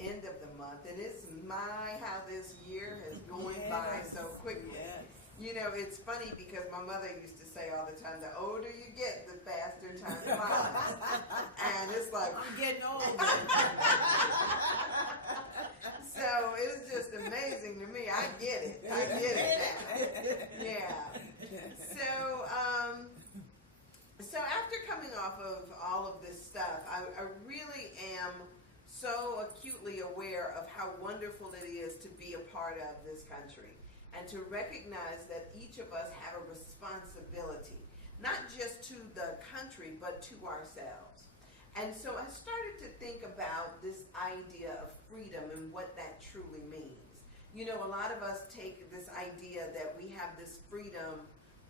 end of the month, and it's how this year is going by so quickly. Yes. You know, it's funny because my mother used to say all the time, the older you get, the faster time flies. And it's like, I'm getting older. so it's just amazing to me. I get it. I get it now. Yeah. So after coming off of all of this stuff, I really am so acutely aware of how wonderful it is to be a part of this country and to recognize that each of us have a responsibility, not just to the country, but to ourselves. And so I started to think about this idea of freedom and what that truly means. You know, a lot of us take this idea that we have this freedom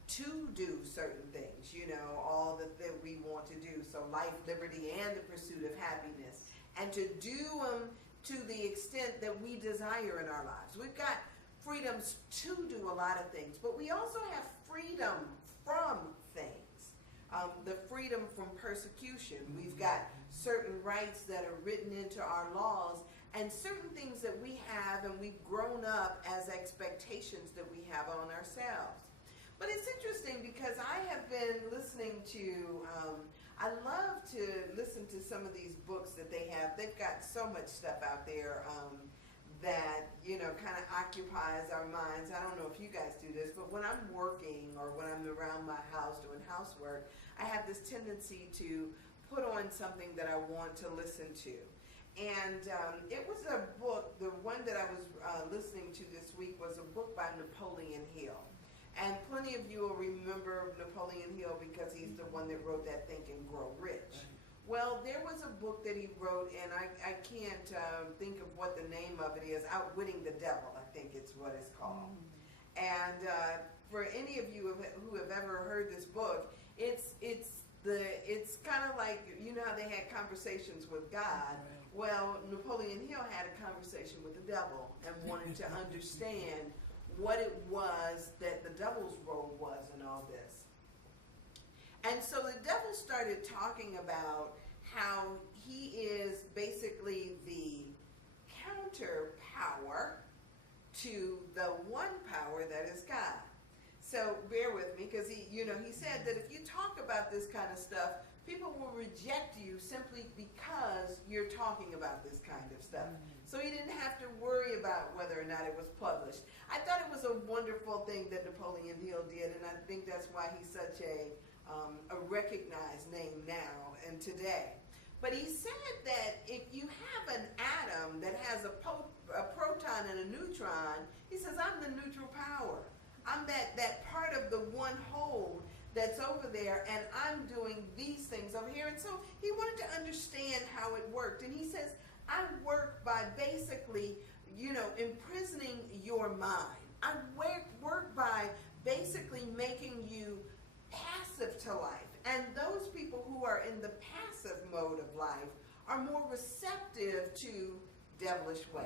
to do certain things, you know, all that we want to do. So life, liberty, and the pursuit of happiness. And to do them to the extent that we desire in our lives. We've got freedoms to do a lot of things, but we also have freedom from things. The freedom from persecution. We've got certain rights that are written into our laws and certain things that we have and we've grown up as expectations that we have on ourselves. But it's interesting because I have been listening to, I love to listen to some of these books that they have. They've got so much stuff out there that, you know, kind of occupies our minds. I don't know if you guys do this, but when I'm working or when I'm around my house doing housework, I have this tendency to put on something that I want to listen to. And it was a book, the one that I was listening to this week was a book by Napoleon Hill. And plenty of you will remember Napoleon Hill because he's the one that wrote that Think and Grow Rich. Well, there was a book that he wrote, and I can't think of what the name of it is, Outwitting the Devil, I think it's what it's called. And for any of you who have ever heard this book, it's kind of like, you know how they had conversations with God? Well, Napoleon Hill had a conversation with the devil and wanted to understand what it was that the devil's role was in all this. And so the devil started talking about how he is basically the counter power to the one power that is God. So bear with me, because he said that if you talk about this kind of stuff, people will reject you simply because you're talking about this kind of stuff. So he didn't have to worry about whether or not it was published. I thought it was a wonderful thing that Napoleon Hill did, and I think that's why he's such a recognized name now and today. But he said that if you have an atom that has a proton and a neutron, he says, I'm the neutral power. I'm that part of the one whole that's over there, and I'm doing these things over here. And so he wanted to understand how it worked. And he says, I work by basically, imprisoning your mind. I work by basically making you passive to life. And those people who are in the passive mode of life are more receptive to devilish ways.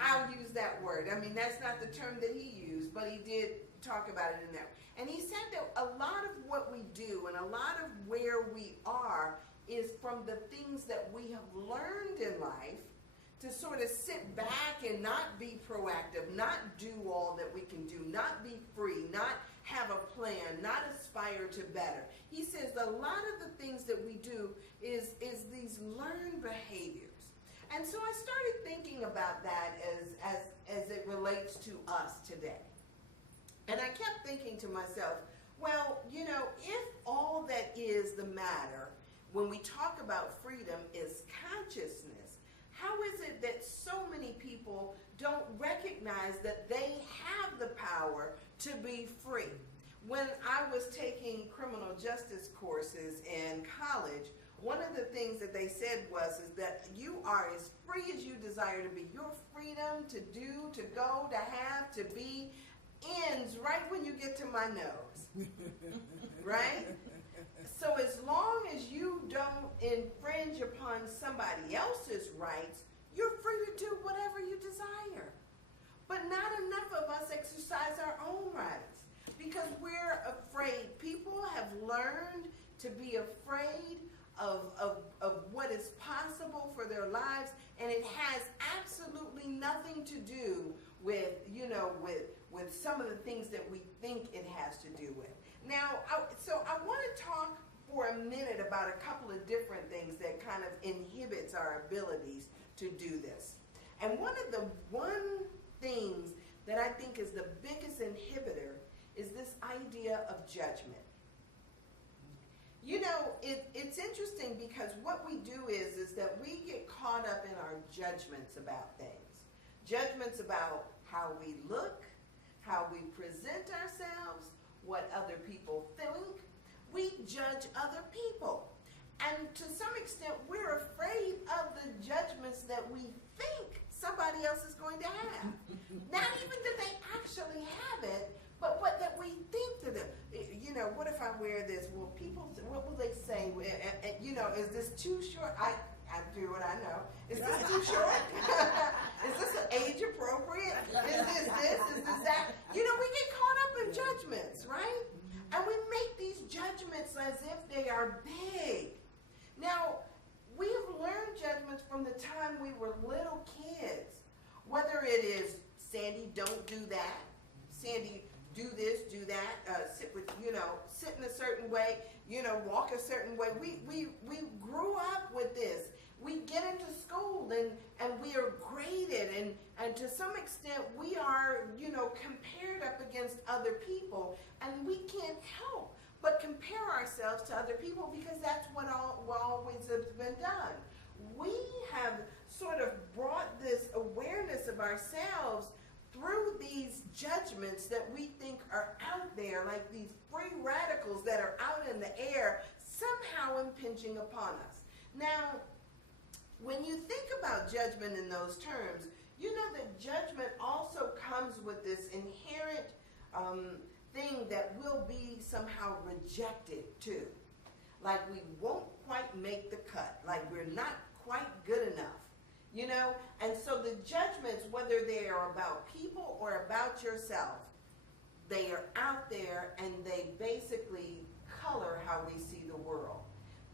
I'll use that word. I mean, that's not the term that he used, but he did talk about it in there. And he said that a lot of what we do and a lot of where we are is from the things that we have learned in life to sort of sit back and not be proactive, not do all that we can do, not be free, not have a plan, not aspire to better. He says a lot of the things that we do is these learned behaviors. And so I started thinking about that as it relates to us today. And I kept thinking to myself, well, if all that is the matter when we talk about freedom is consciousness, how is it that so many people don't recognize that they have the power to be free? When I was taking criminal justice courses in college, one of the things that they said is that you are as free as you desire to be. Your freedom to do, to go, to have, to be ends right when you get to my nose. Right? So as long as you don't infringe upon somebody else's rights, you're free to do whatever you desire. But not enough of us exercise our own rights because we're afraid. People have learned to be afraid of what is possible for their life. nothing to do with, you know, with some of the things that we think it has to do with. Now, so I want to talk for a minute about a couple of different things that kind of inhibits our abilities to do this. And one of the things that I think is the biggest inhibitor is this idea of judgment. You know, it's interesting because what we do is that we get caught up in our judgments about things. Judgments about how we look, how we present ourselves, what other people think. We judge other people. And to some extent, we're afraid of the judgments that we think somebody else is going to have. Not even that they actually have it, but what that we think to them. You know, what if I wear this? Well, people, what will they say? You know, is this too short? I do what I know. Is this too short? Is this age appropriate? Is this this? Is this that? You know, we get caught up in judgments, right? And we make these judgments as if they are big. Now, we have learned judgments from the time we were little kids. Whether it is, Sandy, don't do that. Sandy, do this, do that. Sit with, you know, sit in a certain way. You know, walk a certain way. We grew up with this. We get into school and we are graded, and to some extent we are, you know, compared up against other people, and we can't help but compare ourselves to other people because that's what always has been done. We have sort of brought this awareness of ourselves through these judgments that we think are out there, like these free radicals that are out in the air, somehow impinging upon us. Now, when you think about judgment in those terms, you know that judgment also comes with this inherent thing that will be somehow rejected too. Like we won't quite make the cut, like we're not quite good enough, you know? And so the judgments, whether they are about people or about yourself, they are out there and they basically color how we see the world.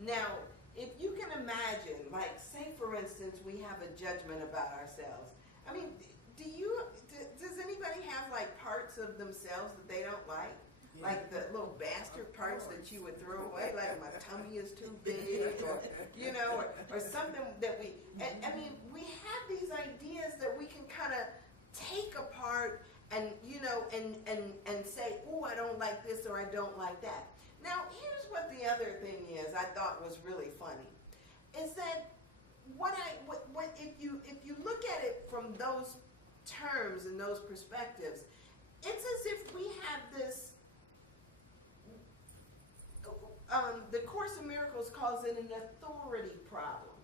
Now, if you can imagine, like say for instance, we have a judgment about ourselves. I mean, does anybody have like parts of themselves that they don't like? Yeah. Like the little bastard parts that you would throw away, like my tummy is too big, or, you know, or something that we, I mean, we have these ideas that we can kind of take apart and, you know, and say, oh, I don't like this or I don't like that. Now, here's what the other thing is I thought was really funny, is that if you look at it from those terms and those perspectives, it's as if we have this, the Course in Miracles calls it an authority problem.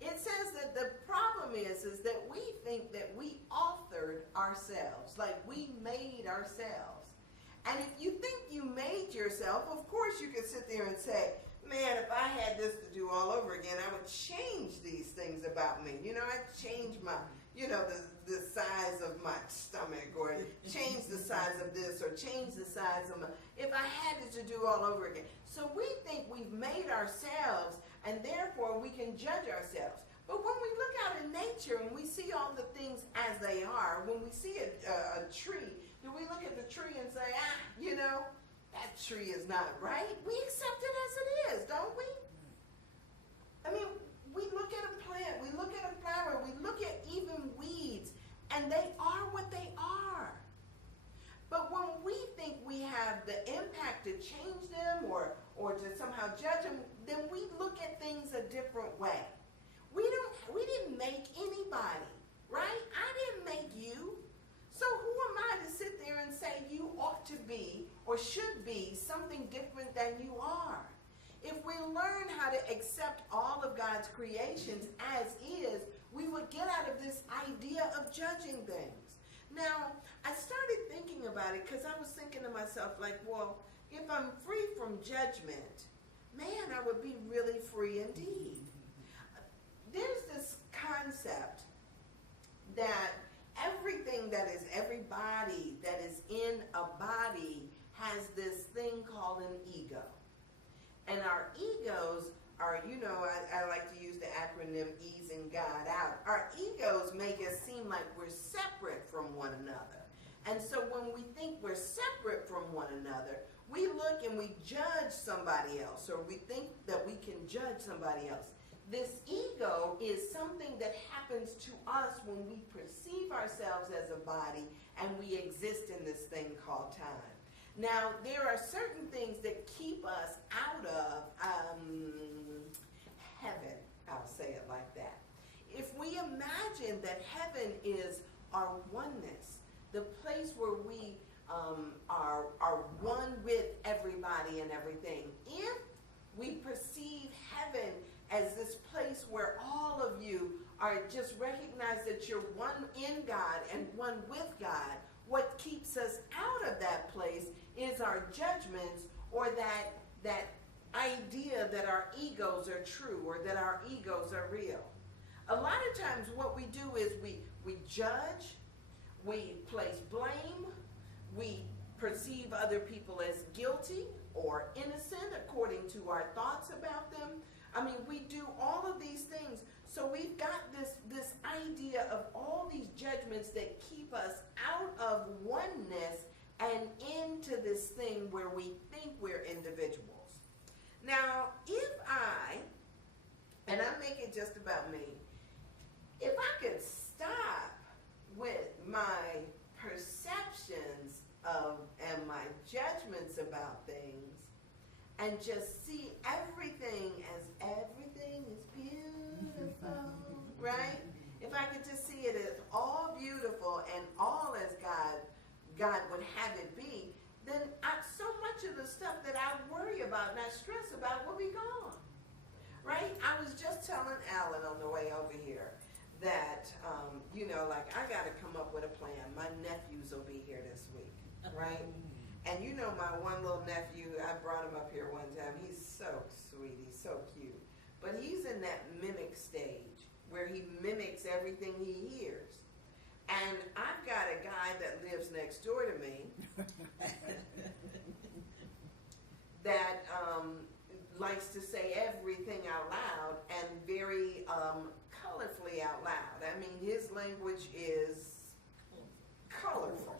It says that the problem is that we think that we authored ourselves, like we made ourselves. And if you think you made yourself, of course you could sit there and say, man, if I had this to do all over again, I would change these things about me. You know, I'd change my, you know, the size of my stomach, or change the size of this, or change the size of my, if I had it to do all over again. So we think we've made ourselves, and therefore we can judge ourselves. But when we look out in nature and we see all the things as they are, when we see a tree, do we look at the tree and say, you know, that tree is not right? We accept it as it is, don't we? I mean, we look at a plant, we look at a flower, we look at even weeds, and they are what they are. But when we think we have the impact to change them or to somehow judge them, then we look at things a different way. We didn't make anybody, right? I didn't make you. So who am I to sit there and say you ought to be or should be something different than you are? If we learn how to accept all of God's creations as is, we would get out of this idea of judging things. Now, I started thinking about it because I was thinking to myself, like, well, if I'm free from judgment, man, I would be really free indeed. There's this concept that everything that is everybody that is in a body has this thing called an ego. And our egos are, you know, I like to use the acronym easing God out. Our egos make us seem another. And so when we think we're separate from one another, we look and we judge somebody else, or we think that we can judge somebody else. This ego is something that happens to us when we perceive ourselves as a body and we exist in this thing called time. Now, there are certain things that keep us out of heaven, I'll say it like that. If we imagine that heaven is our oneness, the place where we are one with everybody and everything, if we perceive heaven as this place where all of you are just recognize that you're one in God and one with God, what keeps us out of that place is our judgments, or that idea that our egos are true or that our egos are real. A lot of times what we do is we judge, we place blame, we perceive other people as guilty or innocent according to our thoughts about them. I mean, we do all of these things. So we've got this idea of all these judgments that keep us out of oneness and into this thing where we think we're individuals. Now, if and I make it just about me, if I could stop with my perceptions of and my judgments about things and just see everything as everything is beautiful, right? If I could just see it as all beautiful and all as God would have it be, then so much of the stuff that I worry about and I stress about will be gone, right? I was just telling Alan on the way over here that, like I got to come up with a plan. My nephews will be here this week, right? And my one little nephew, I brought him up here one time. He's so sweet. He's so cute. But he's in that mimic stage where he mimics everything he hears. And I've got a guy that lives next door to me that likes to say everything out loud and very colorfully out loud. I mean, his language is colorful.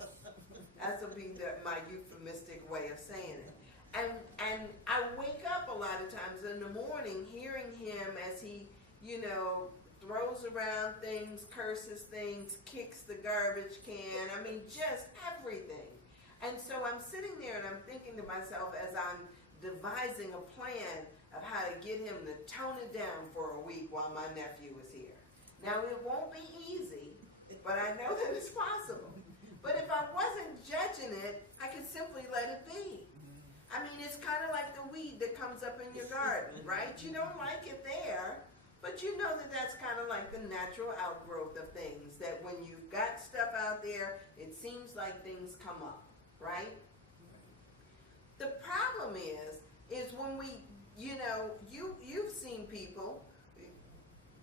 That would be my euphemistic way of saying it. And I wake up a lot of times in the morning hearing him as he, throws around things, curses things, kicks the garbage can. I mean, just everything. And so I'm sitting there and I'm thinking to myself as I'm devising a plan of how to get him to tone it down for a week while my nephew is here. Now, it won't be easy, but I know that it's possible. But if I wasn't judging it, I could simply let it be. I mean, it's kind of like the weed that comes up in your garden, right? You don't like it there, but you know that that's kind of like the natural outgrowth of things, that when you've got stuff out there, it seems like things come up, right? The problem is when we, you've seen people,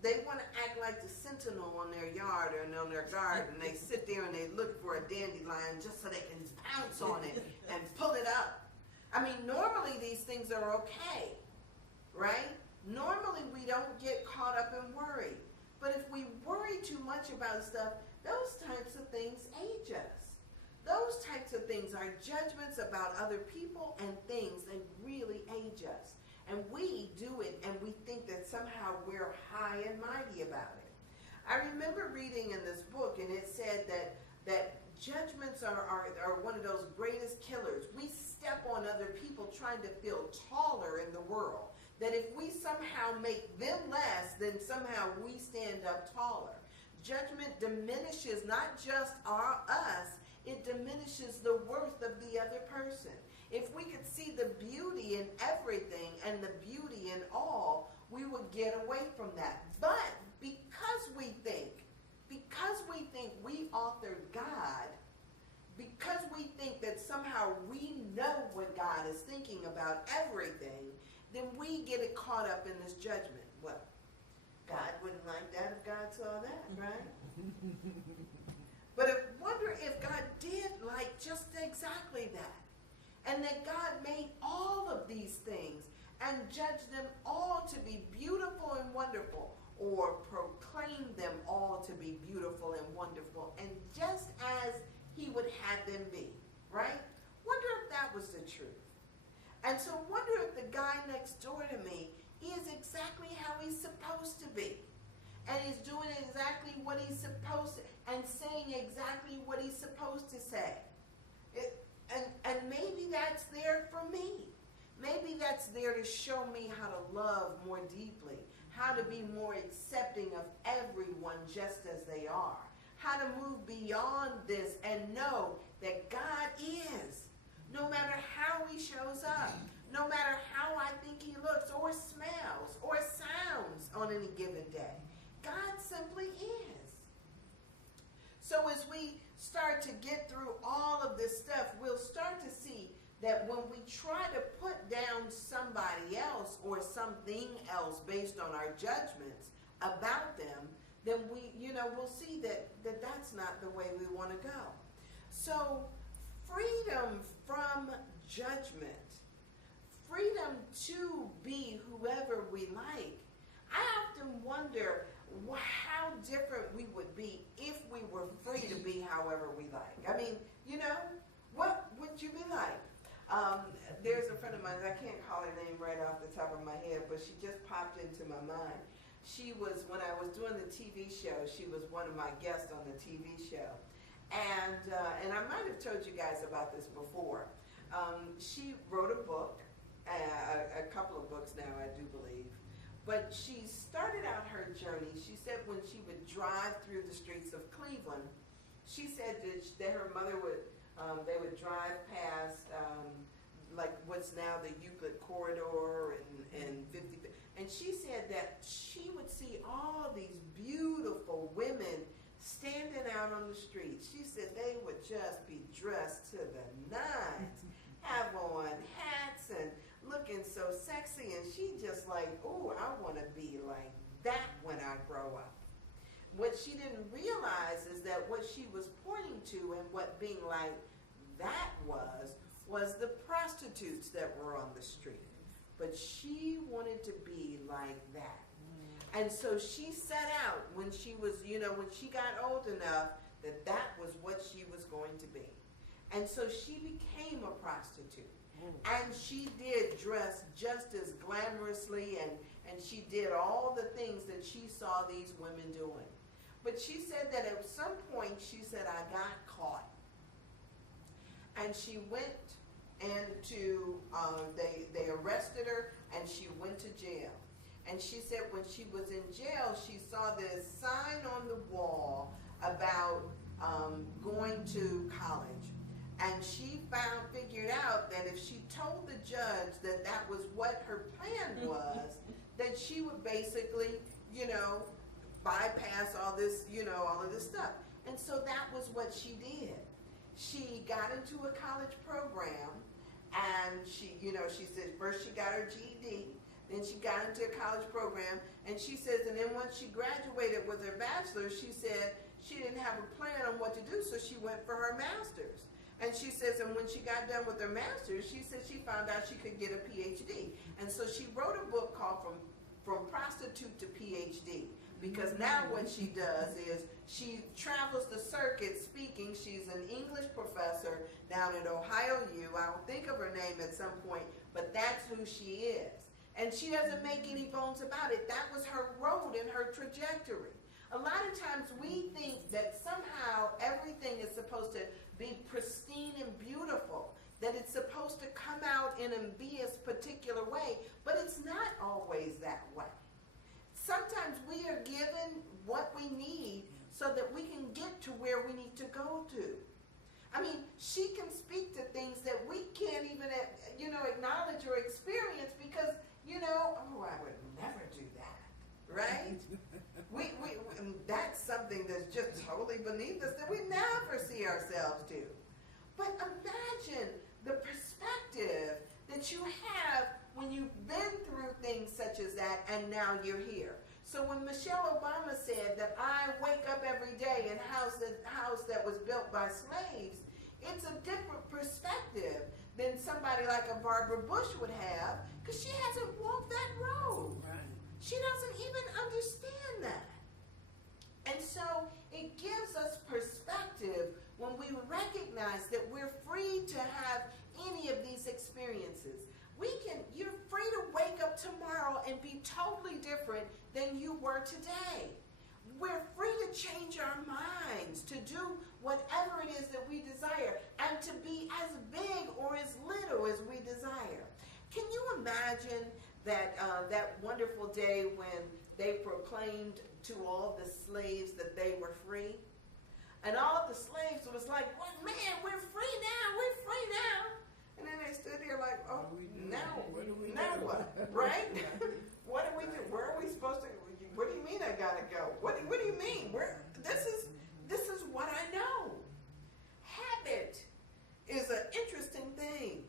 they want to act like the sentinel on their yard or on their garden. They sit there and they look for a dandelion just so they can pounce on it and pull it up. I mean, normally these things are okay, right? Normally we don't get caught up and worry. But if we worry too much about stuff, those types of things age us. Those types of things are judgments about other people and things that really age us. And we do it and we think that somehow we're high and mighty about it. I remember reading in this book, and it said that judgments are one of those greatest killers. We step on other people trying to feel taller in the world. That if we somehow make them less, then somehow we stand up taller. Judgment diminishes not just us, it diminishes the worth of the other person. If we could see the beauty in everything and the beauty in all, we would get away from that. But because we think we authored God, because we think that somehow we know what God is thinking about everything, then we get it caught up in this judgment. Well, God wouldn't like that if God saw that, right? But I wonder if God did like just exactly that. And that God made all of these things and judged them all to be beautiful and wonderful. or proclaim them all to be beautiful and wonderful, and just as he would have them be, right? Wonder if that was the truth. And so wonder if the guy next door to me is exactly how he's supposed to be. And he's doing exactly what he's supposed to, and saying exactly what he's supposed to say. And maybe that's there for me. Maybe that's there to show me how to love more deeply, how to be more accepting of everyone just as they are, how to move beyond this and know that God is, no matter how he shows up, no matter how I think he looks or smells or sounds on any given day. God simply is. So as we start to get through all of this stuff, we'll start to see that when we try to put down somebody else or something else based on our judgments about them, then we'll see that that's not the way we want to go. So freedom from judgment, freedom to be whoever we like. I often wonder how different we would be if we were free to be however we like. I mean, what would you be like? There's a friend of mine, I can't call her name right off the top of my head, but she just popped into my mind. She was, when I was doing the TV show, she was one of my guests on the TV show. And I might have told you guys about this before. She wrote a book, a couple of books now, I do believe. But she started out her journey, she said when she would drive through the streets of Cleveland, she said that her mother would, they would drive past like what's now the Euclid Corridor and 50, and she said that she would see all these beautiful women standing out on the street. She said they would just be dressed to the nines, have on hats and looking so sexy, and she just like, oh, I want to be like that when I grow up. What she didn't realize is that what she was pointing to and what being like that was the prostitutes that were on the street. But she wanted to be like that. And so she set out when she was, when she got old enough that was what she was going to be. And so she became a prostitute. And she did dress just as glamorously, and she did all the things that she saw these women doing. But she said that at some point, she said, I got caught. And she went into, they arrested her, and she went to jail. And she said when she was in jail, she saw this sign on the wall about going to college. And she figured out that if she told the judge that was what her plan was, that she would basically, bypass all this, all of this stuff. And so that was what she did. She got into a college program, and she said first she got her GED, then she got into a college program, and she says, and then once she graduated with her bachelor's, she said she didn't have a plan on what to do, so she went for her master's. And she says, and when she got done with her master's, she said she found out she could get a PhD. And so she wrote a book called From Prostitute to PhD. Because now what she does is she travels the circuit speaking. She's an English professor down at Ohio U. I'll think of her name at some point, but that's who she is. And she doesn't make any bones about it. That was her road and her trajectory. A lot of times we think that somehow everything is supposed to be pristine and beautiful, that it's supposed to come out in and be a particular way, but it's not always that way. Sometimes we are given what we need so that we can get to where we need to go to. I mean, she can speak to things that we can't even, acknowledge or experience because, I would never do that, right? That's something that's just totally beneath us that we never see ourselves do. But imagine the perspective that you have when you've been through things such as that and now you're here. So when Michelle Obama said that I wake up every day in a house that was built by slaves, it's a different perspective than somebody like a Barbara Bush would have because she hasn't walked that road. Right. She doesn't even understand than you were today. We're free to change our minds, to do whatever it is that we desire, and to be as big or as little as we desire. Can you imagine that wonderful day when they proclaimed to all the slaves that they were free? And all the slaves was like, "What, man, we're free now, we're free now." And then they stood there like, "Oh, now what? Right? What do we do? Where are we supposed to, what do you mean I gotta go? What do you mean? This is what I know." Habit is an interesting thing,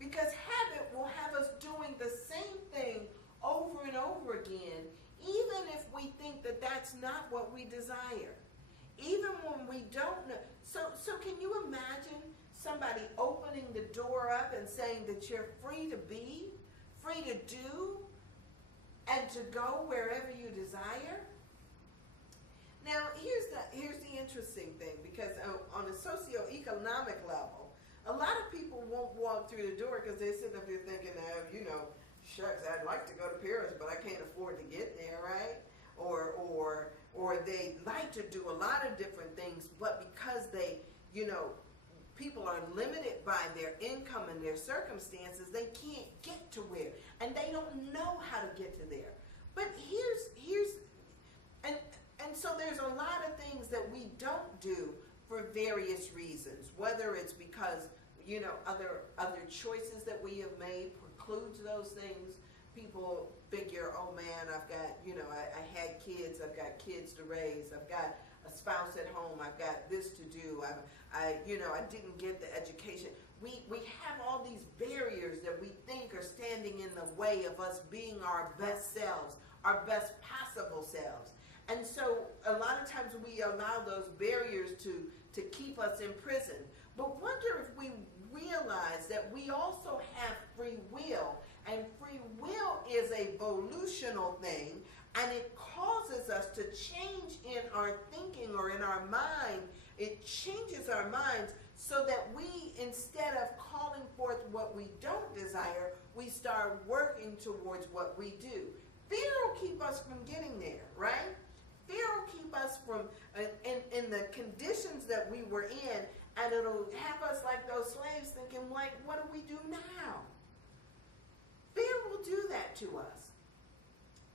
because habit will have us doing the same thing over and over again, even if we think that that's not what we desire. Even when we don't know. So can you imagine somebody opening the door up and saying that you're free to be, free to do, and to go wherever you desire? Now, here's the interesting thing, because on a socioeconomic level, a lot of people won't walk through the door because they're sitting up here thinking, shucks, I'd like to go to Paris, but I can't afford to get there, right? Or they like to do a lot of different things, but because people are limited by their income and their circumstances, they can't get to where, and they don't know how to get to there. But and so there's a lot of things that we don't do for various reasons, whether it's because other choices that we have made precludes those things. People figure, "Oh man, I've got, I had kids, I've got kids to raise, I've got a spouse at home, I've got this to do, I didn't get the education." We have all these barriers that we think are standing in the way of us being our best selves, our best possible selves. And so a lot of times we allow those barriers to keep us in prison. But wonder if we realize that we also have free will, and free will is a volitional thing, and it causes us to change in our thinking or in our mind. It changes our minds so that we, instead of calling forth what we don't desire, we start working towards what we do. Fear will keep us from getting there, right? Fear will keep us from, in the conditions that we were in, and it'll have us like those slaves thinking, like, what do we do now? Fear will do that to us.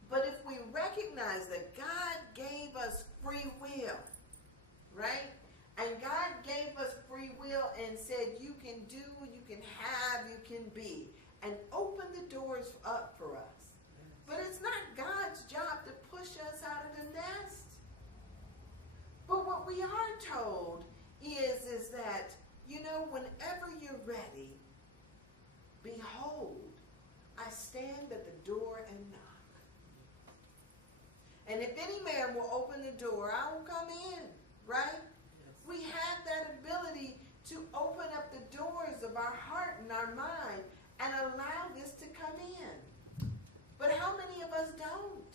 But if we recognize that God gave us free will, right? And God gave us free will and said, you can do, you can have, you can be, and open the doors up for us. But it's not God's job to push us out of the nest. But what we are told is that, whenever you're ready, behold, I stand at the door and knock. And if any man will open the door, I will come in, right? Yes. We have that ability to open up the doors of our heart and our mind and allow this to come in. But how many of us don't?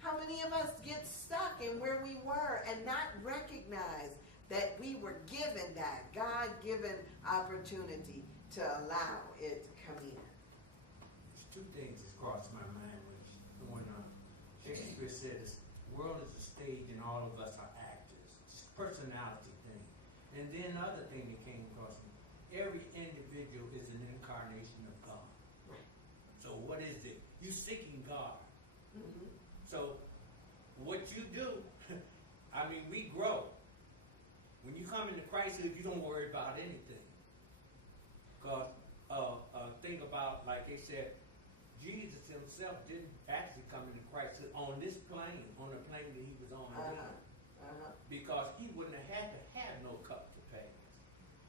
How many of us get stuck in where we were and not recognize that we were given that God-given opportunity to allow it to come in? There's two things that crossed my mind when Shakespeare says, the world is a stage and all of us are actors. It's a personality thing. And then the other thing that came across me, every individual is an incarnation of God. Right. So what is it? You're seeking God. Mm-hmm. So what you do, we grow. When you come into Christ, you don't worry about anything. Because think about, like they said, Jesus himself didn't actually come into Christ on this plane, on the plane that he was on. Because he wouldn't have had to have no cup to pass.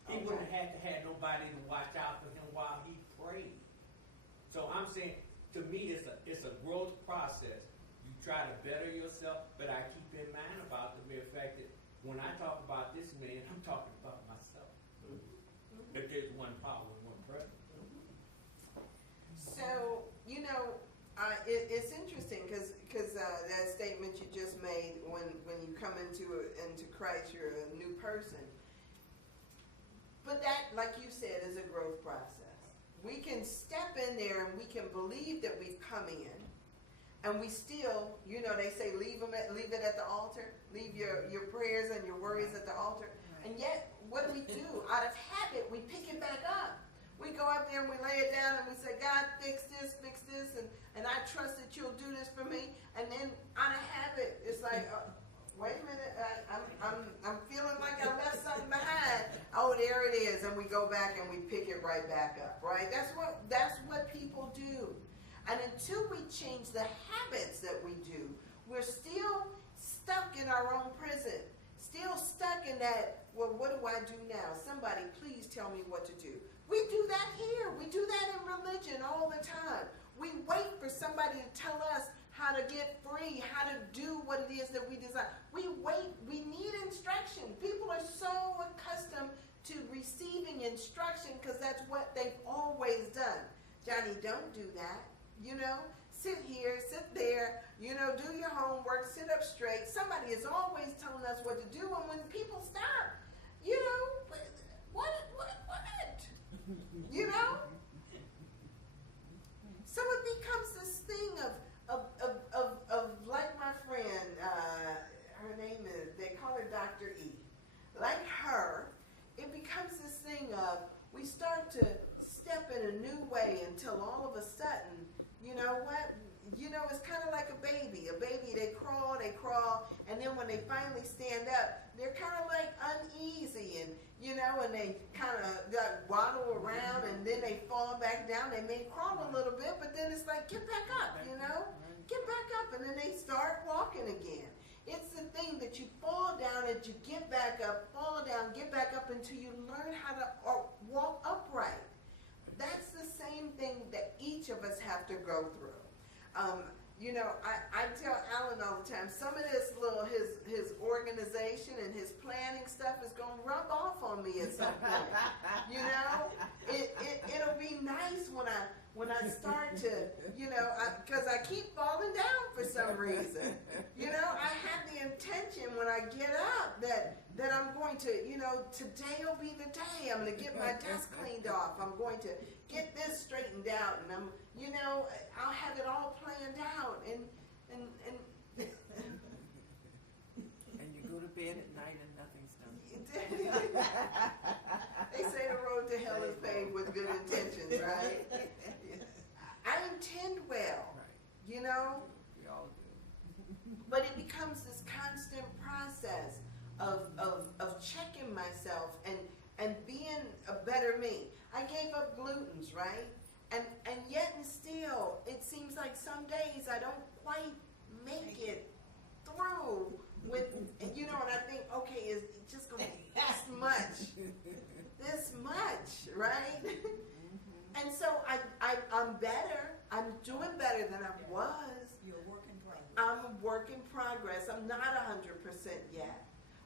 He wouldn't have had to have nobody to watch out for him while he prayed. So I'm saying, to me, it's a growth process. You try to better yourself, but I keep in mind about the mere fact that when I talk about this man, I'm talking about myself. Mm-hmm. That there's one power, one presence. So, it's interesting because that statement you just made, when you come into Christ, you're a new person. But that, like you said, is a growth process. We can step in there and we can believe that we've come in, And we still, they say leave it at the altar, leave your prayers and your worries at the altar. Right. And yet, what do? Out of habit, we pick it back up. We go up there and we lay it down and we say, God, fix this, and I trust that you'll do this for me. And then out of habit, it's like, wait a minute, I'm feeling like I left something behind. Oh, there it is, and we go back and we pick it right back up, right? That's what people do. And until we change the habits that we do, we're still stuck in our own prison, still stuck in that, well, what do I do now? Somebody please tell me what to do. We do that here. We do that in religion all the time. We wait for somebody to tell us how to get free, how to do what it is that we desire. We wait. We need instruction. People are so accustomed to receiving instruction because that's what they've always done. Johnny, don't do that. Sit here, sit there, do your homework, sit up straight. Somebody is always telling us what to do, and when people stop, what? So it becomes this thing of like my friend, her name is, they call her Dr. E. Like her, it becomes this thing of, we start to step in a new way until all of a sudden, it's kind of like a baby. A baby, they crawl, and then when they finally stand up, they're kind of like uneasy, and they kind of waddle around, and then they fall back down. They may crawl a little bit, but then it's like, get back up, get back up, and then they start walking again. It's the thing that you fall down and you get back up, fall down, get back up until you learn how to walk upright. That's the same thing that each of us have to go through. I tell Alan all the time, some of this his organization and his planning stuff is going to rub off on me at some point. It'll be nice when I start to, because I keep falling down for some reason. I have the intention when I get up that I'm going to, today will be the day. I'm going to get my desk cleaned off. I'm going to get this straightened out, and I'll have it all planned out, and you go to bed at night and nothing's done. They say the road to hell is paved with good intentions, right? I intend well, Right. We all do. but it becomes this constant process of checking myself and being a better me. I gave up glutens, right? And yet and still, it seems like some days I don't quite make it through with, and I think, okay, it's just going to be this much, right? And so I'm better. I'm doing better than I was. You're a work in progress. I'm a work in progress. I'm not 100% yet.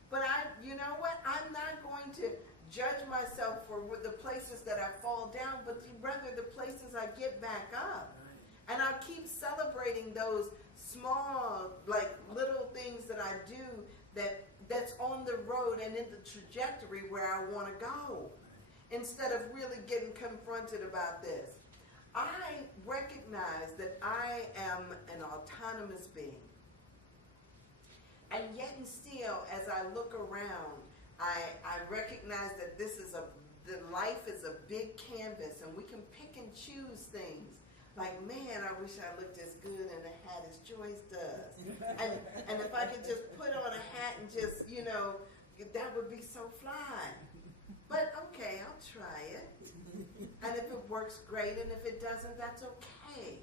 But you know what? I'm not going to judge myself for the places that I fall down, but rather the places I get back up. And I'll keep celebrating those small, little things that I do that's on the road and in the trajectory where I want to go, instead of really getting confronted about this. I recognize that I am an autonomous being. And yet and still, as I look around, I recognize that life is a big canvas, and we can pick and choose things. Like, man, I wish I looked as good in a hat as Joyce does. And if I could just put on a hat and just, that would be so fly. But okay, I'll try it. And if it works, great. And if it doesn't, that's okay.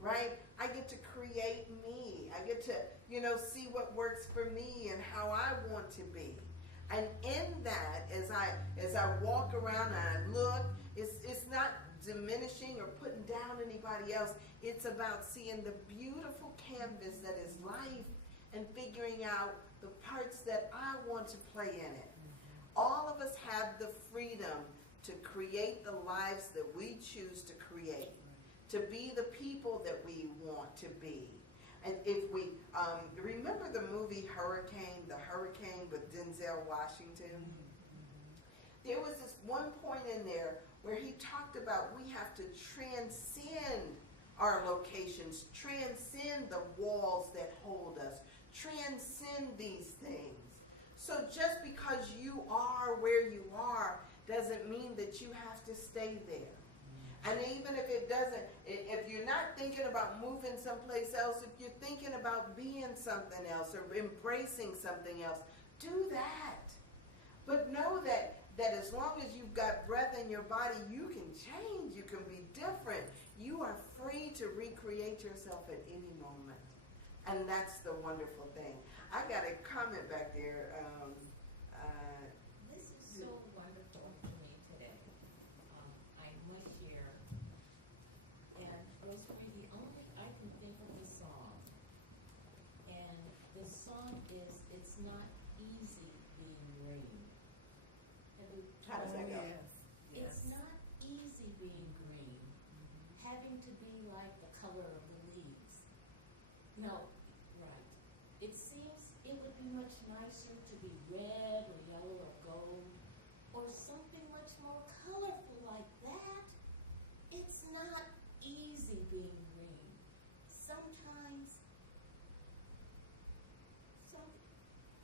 Right? I get to create me. I get to, see what works for me and how I want to be. And in that, as I walk around and I look, it's not diminishing or putting down anybody else. It's about seeing the beautiful canvas that is life and figuring out the parts that I want to play in it. All of us have the freedom to create the lives that we choose to create, to be the people that we want to be. And if we remember the movie The Hurricane with Denzel Washington, there was this one point in there where he talked about we have to transcend our locations, transcend the walls that hold us, transcend these things. So just because you are where you are doesn't mean that you have to stay there. And even if it doesn't, if you're not thinking about moving someplace else, if you're thinking about being something else or embracing something else, do that. But know that as long as you've got breath in your body, you can change, you can be different. You are free to recreate yourself at any moment. And that's the wonderful thing. I got a comment back there. This is so wonderful to me today. I went here, and I was reading only I can think of the song. And the song is "It's Not Easy Being Green." How does that go? It's not easy being green, having to be like the color of the leaves. No, right. It seems it would be much nicer to be red or yellow or gold or something much more colorful like that. It's not easy being green.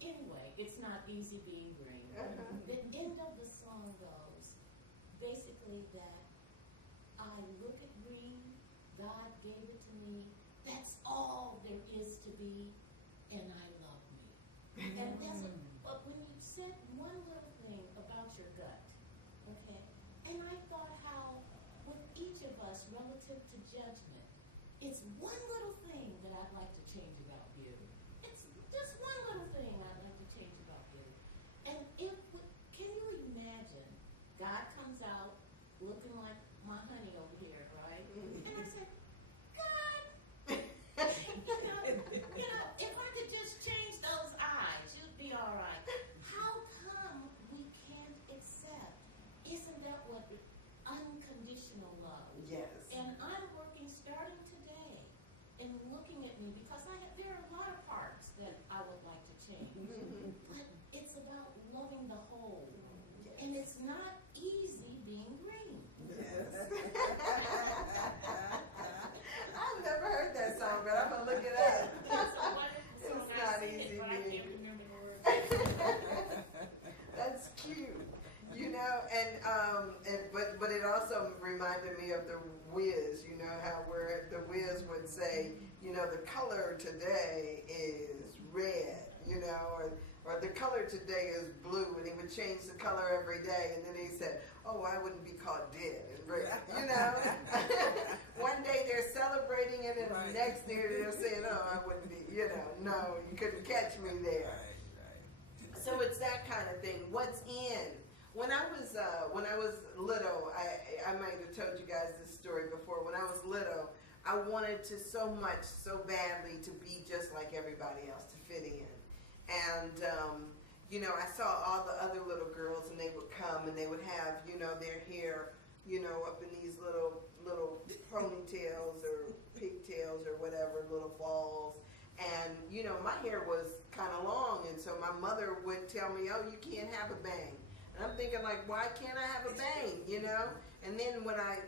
Anyway, it's not easy being green. The end of the song goes basically that I look at green, God gave it to me, that's all there is to be, and I love me. And that's what, but when you said one little thing about your gut, okay, and I thought how with each of us relative to judgment, it's one little thing that I'd like to change about you. It's just one little thing I'd like to change about you. And can you imagine God comes out looking like my honey over here, right? And I said, God, you know, if I could just change those eyes, you'd be all right. How come we can't accept? Isn't that what unconditional love? Yes. And I'm working starting today and looking at me because there are a lot of parts that I would like to change. But it's about loving the whole. Yes. And it's not easy being green. Yes. I've never heard that song, but I'm going to look it up. That's a wonderful song. It's I not sing easy it, but I being can't remember the words. That's cute. You know, but it also reminded me of the Wiz, you know, how where the Wiz would say, you know, the color today is red, you know, or the color today is blue, and he would change the color every day, and then he said, oh, I wouldn't be caught dead in red, you know. One day they're celebrating it, and the next day they're saying, oh, I wouldn't be, you know, no, you couldn't catch me there. So it's that kind of thing. What's in? When I was little, I might have told you guys this story before. When I was little, I wanted to so badly to be just like everybody else, to fit in. And you know, I saw all the other little girls, and they would come, and they would have, you know, their hair, you know, up in these little ponytails or pigtails or whatever, little balls. And, you know, my hair was kind of long, and so my mother would tell me, oh, you can't have a bang. And I'm thinking, like, why can't I have a bang, you know? And then when I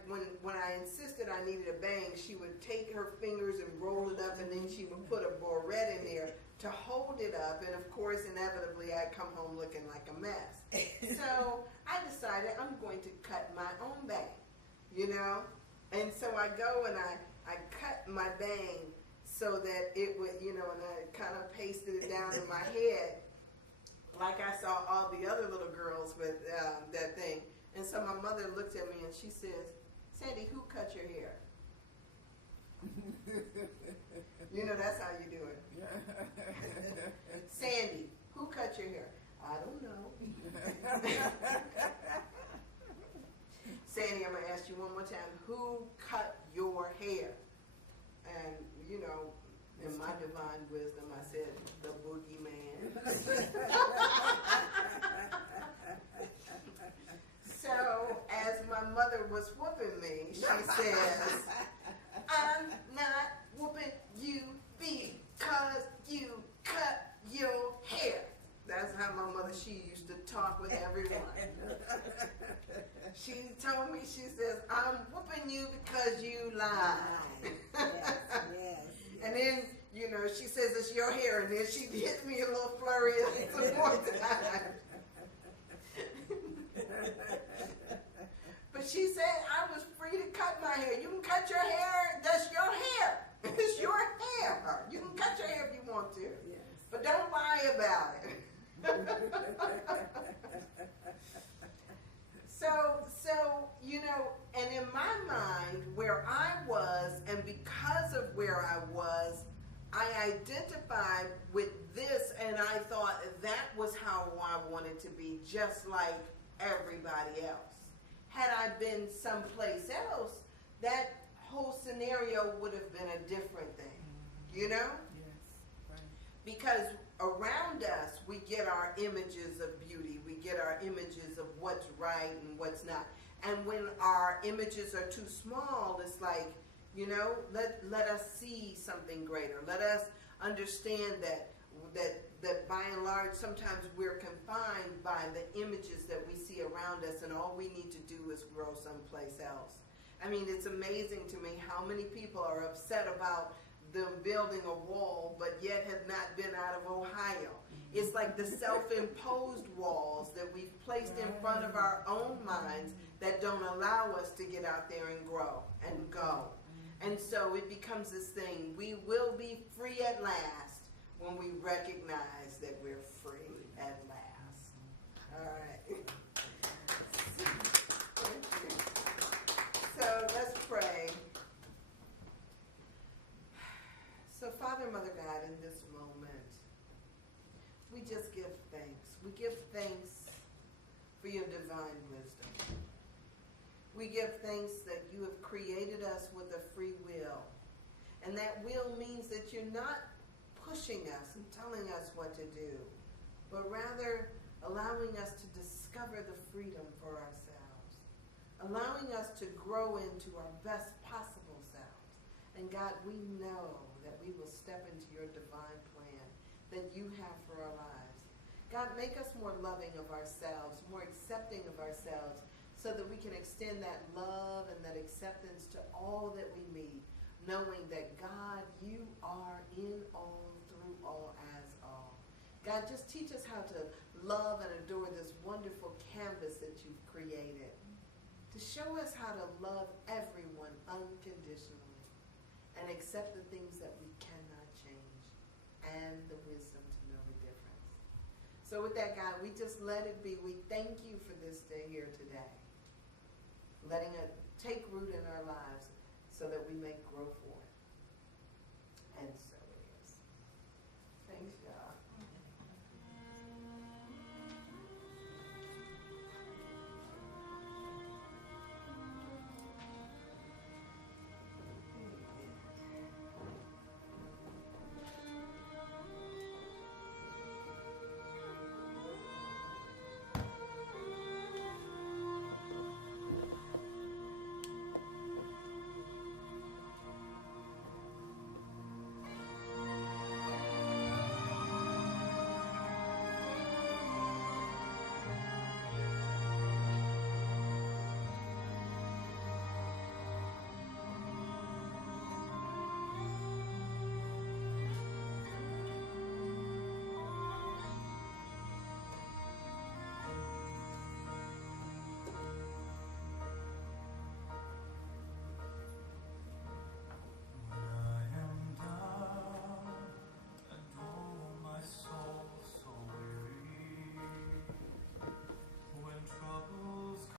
insisted I needed a bang, she would take her fingers and roll it up, and then she would put a barrette in there to hold it up. And, of course, inevitably, I'd come home looking like a mess. So I decided I'm going to cut my own bang, you know? And so I go and I cut my bang so that it would, you know, and I kind of pasted it down in my head like I saw all the other little girls with that thing. And so my mother looked at me and she says, Sandy, who cut your hair? You know, that's how you do it. Sandy, who cut your hair? I don't know. Sandy, I'm going to ask you one more time. Who cut your hair? And, you know, in my divine wisdom, I said, the boogeyman. So, as my mother was whooping me, she says, I'm not whooping you because you cut your hair. That's how my mother, she used to talk with everyone. She told me, she says, I'm whooping you because you lied. Yes, yes. And then, you know, she says it's your hair, and then she hits me a little flurry some more times. But she said I was free to cut my hair. You can cut your hair. That's your hair. It's your hair. You can cut your hair if you want to. Yes. But don't lie about it. So, you know, and in my mind, where I was, and because of where I was, I identified with this, and I thought that was how I wanted to be, just like everybody else. Had I been someplace else, that whole scenario would have been a different thing, you know? Yes, right. Because around us, we get our images of beauty. We get our images of what's right and what's not. And when our images are too small, it's like, you know, let us see something greater. Let us understand that by and large, sometimes we're confined by the images that we see around us, and all we need to do is grow someplace else. I mean, it's amazing to me how many people are upset about them building a wall, but yet have not been out of Ohio. It's like the self-imposed walls that we've placed in front of our own minds that don't allow us to get out there and grow and go. And so it becomes this thing. We will be free at last when we recognize that we're free at last. All right. So let's pray. So Father, Mother God, in this moment, we just give thanks. We give thanks for your divine wisdom. We give thanks that you have created us with a free will. And that will means that you're not pushing us and telling us what to do, but rather allowing us to discover the freedom for ourselves, allowing us to grow into our best possible selves. And God, we know that we will step into your divine plan that you have for our lives. God, make us more loving of ourselves, more accepting of ourselves, so that we can extend that love and that acceptance to all that we meet, knowing that, God, you are in all, through all, as all. God, just teach us how to love and adore this wonderful canvas that you've created, to show us how to love everyone unconditionally and accept the things that we cannot change, and the wisdom to know the difference. So with that, God, we just let it be. We thank you for this day here today, letting it take root in our lives so that we may grow forth. And